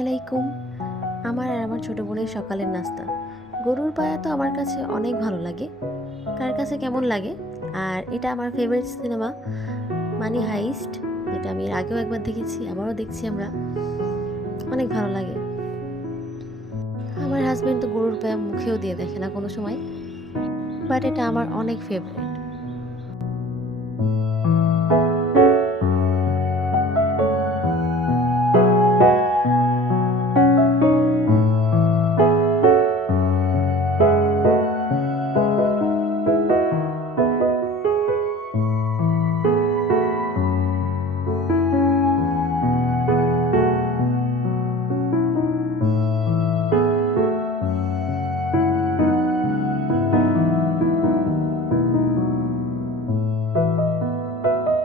আলাইকুম। আমার আর আমার ছোট বোনের সকালের নাস্তা গরুর পায়া তো আমার কাছে অনেক ভালো লাগে। কার কাছে কেমন লাগে? আর এটা আমার ফেভারিট সিনেমা মানি হাইস্ট, যেটা আমি এর আগেও একবার দেখেছি, আবারও দেখছি আমরা। অনেক ভালো লাগে। আমার হাজব্যান্ড তো গরুর পায়া মুখেও দিয়ে দেখে না কোনো সময়, বাট এটা আমার অনেক ফেভারিট।